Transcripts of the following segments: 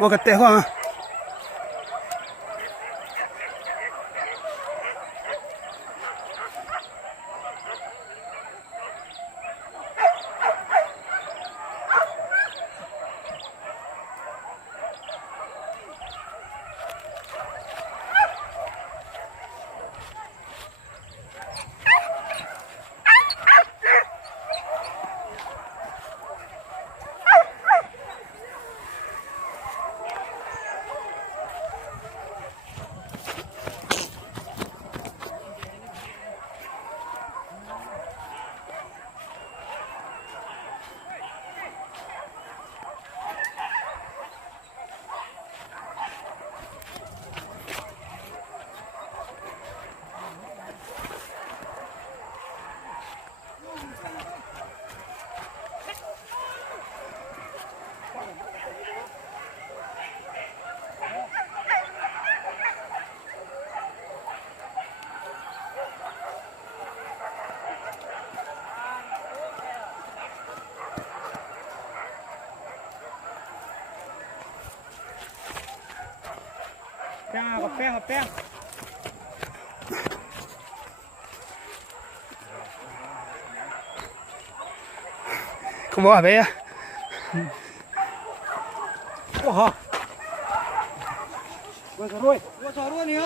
我个带话。Gặp beng. Không bỏ về à? Wow. Vừa rồi đuôi nè.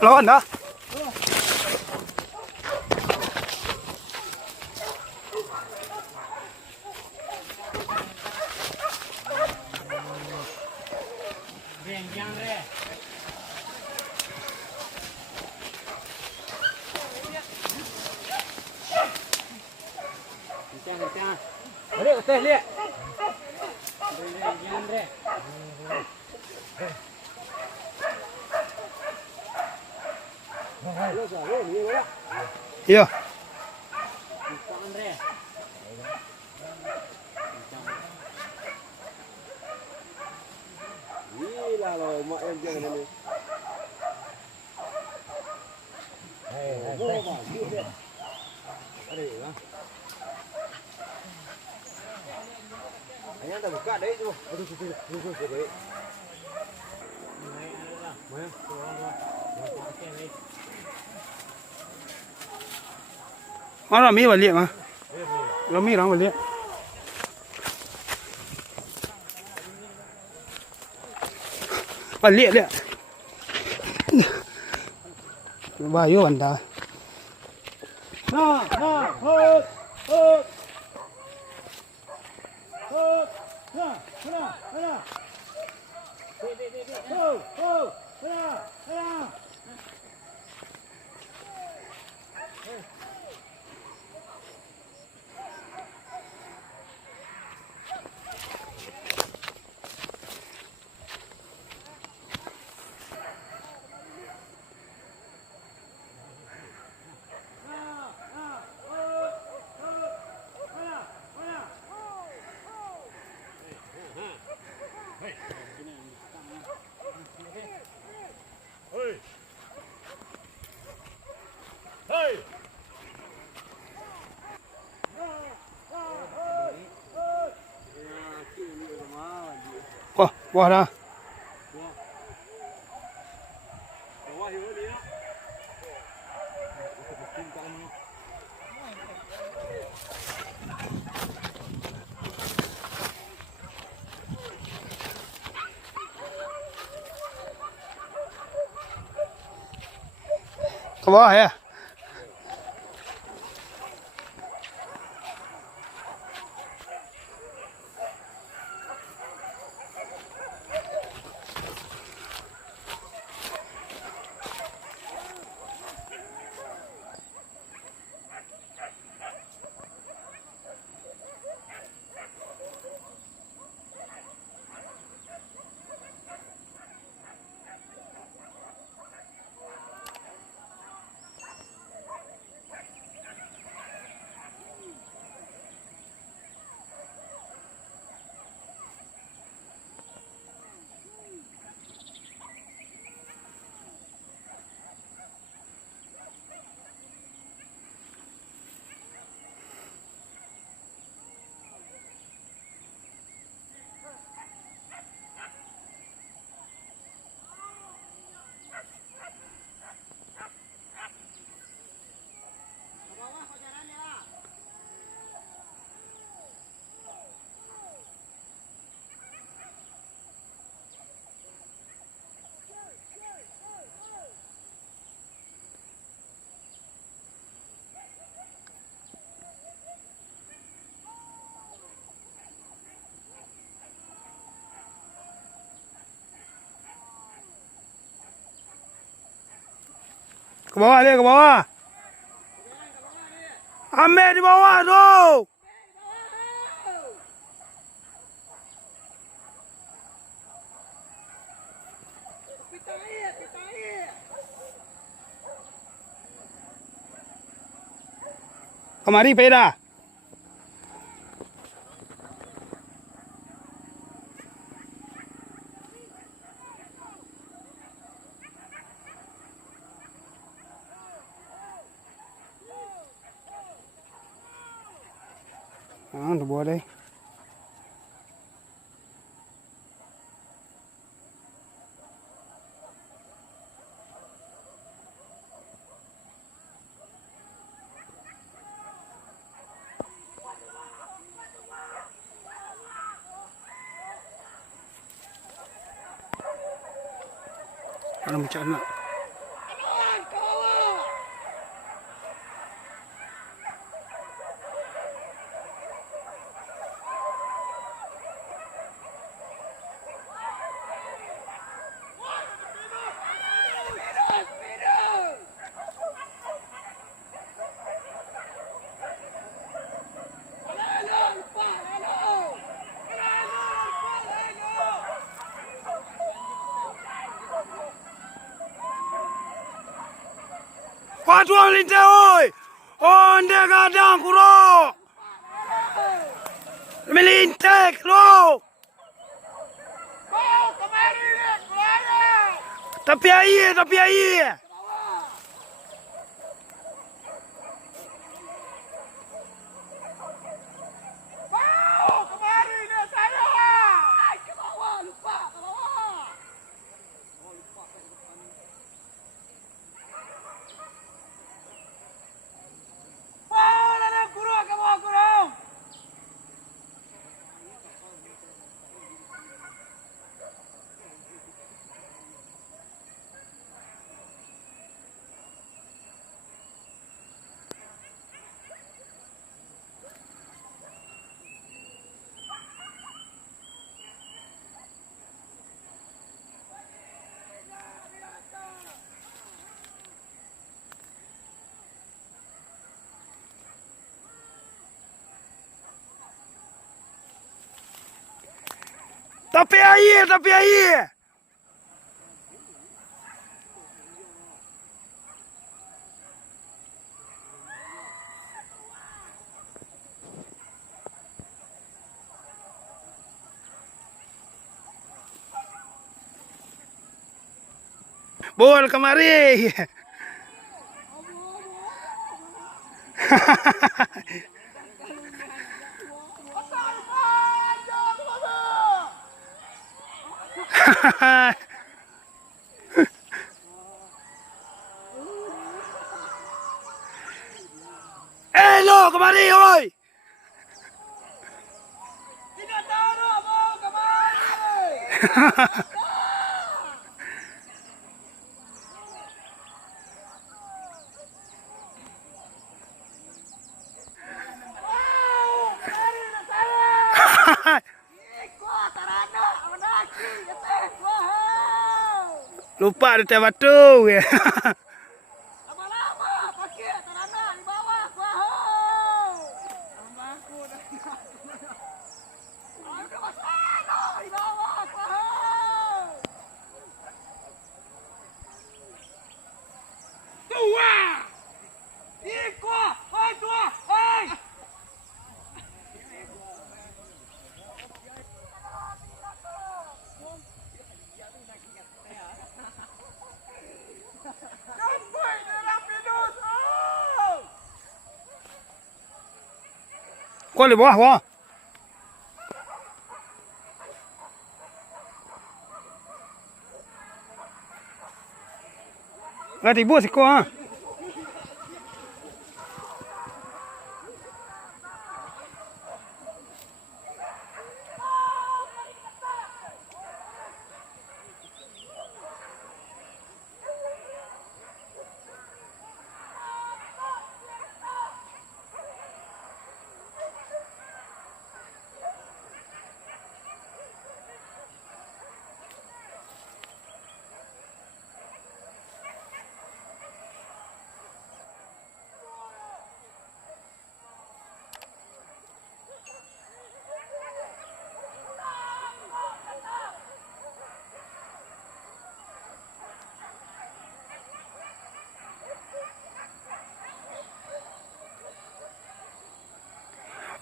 Lon đó. Iya. Gila loh, mak yang jangan ini. Anh ta buka đấy chứ. Aduh, đấy. Nó là mi vật liệu mà. Nó mi đó vật liệu. Vật liệu đấy. Bao nhiêu bản ta. Bỏ ra. Không bỏ hả? Ke bawah dia, ke bawah. Ambil di bawah tu. Kemari peda. Tu buat đây. Ada macam nak. Watu walinte oi. Onde kadang kuro. Melinte kuro. Tapi air. Tapi air. Bol kemari. Lo kemari oi. Tidak tahu mau kemari. Lupa ada teh batu. Lama-lama pakai tanah di bawah. Wahau. Aku dah. Ada masalah di bawah. Wahau. Tua. Iko, oi tua, oi. Qua đi bò. Là thì bua thì qua.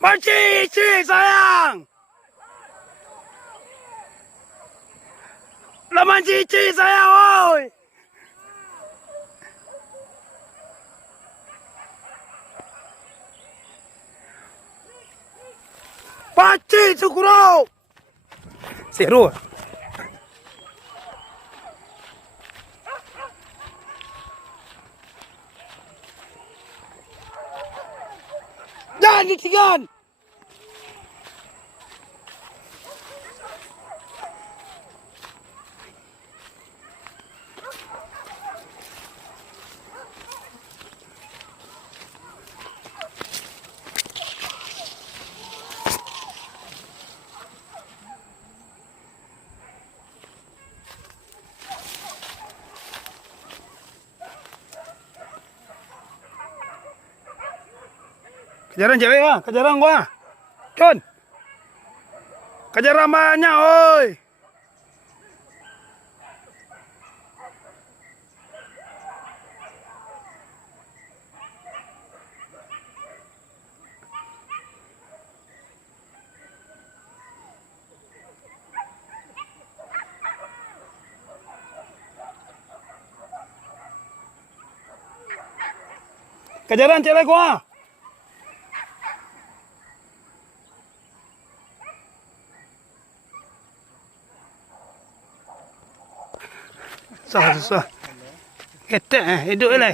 Cici sayang. Laman cici sayang, oi. Paci Sukurau. Seru. Jangan ditinggal. Kejaran cewek ah, kejaran gua. Con. Kejaran banyak, oi. Kejaran cewek gua. Susah. Ketek hidup ni.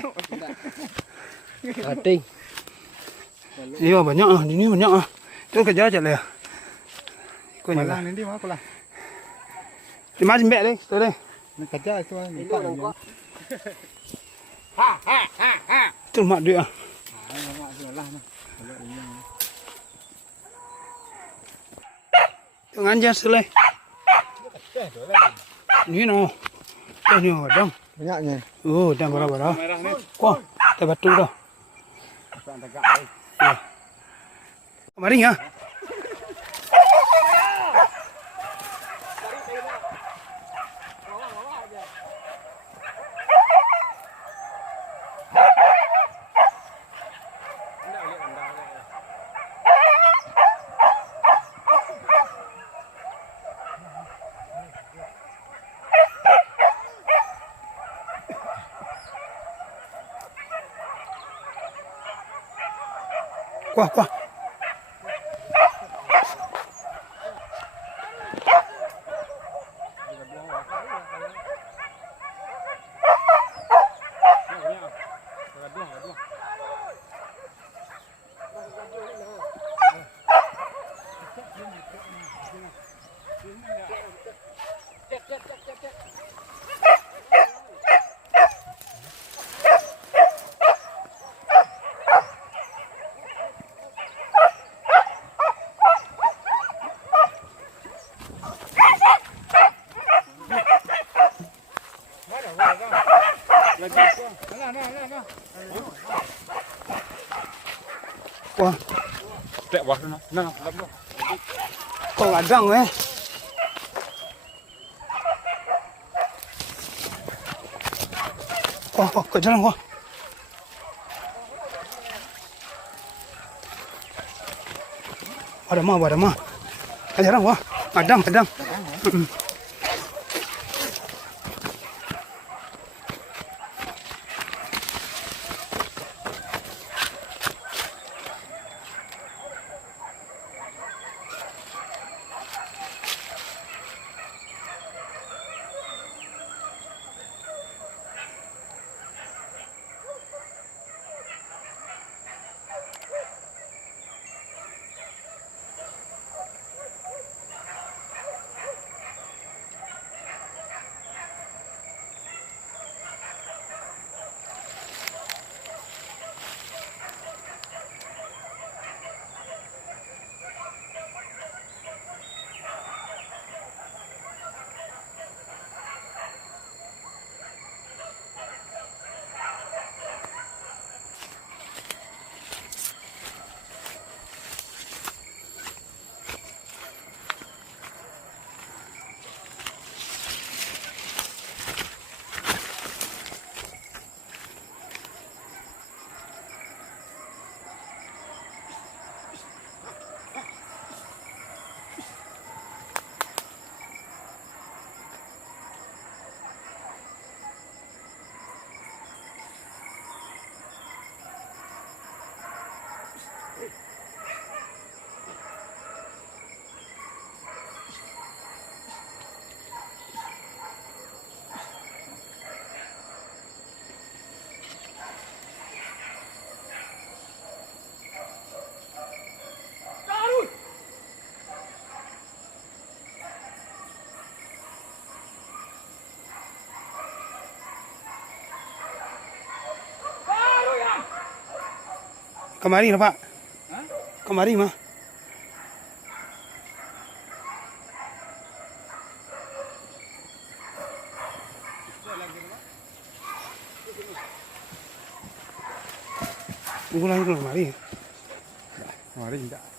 Ating. Iya banyak ah, ini banyak ah. Tu kejar je lah. Kau ni lah. Malang ni mana lah? Di mana jembek ni? Tu ni. Nak kerja tu ni. Tu mak dia. Mak sebelah ni. Tu nganja selai. Ni no. Tu ni adam. Banyaknya. Oh, dah berapa? Wah, dah batu dah. Ya. Mari ya. Kuah. Wah, Tak wah na. Nah, lapor. kau ngadang Wah, ke jalan wah. Ada mah. Ke jalan wah. Kadang. Kemari lah Pak. Hah? Kemari mah. Tunggu lagi dulu kemari. Mari enggak.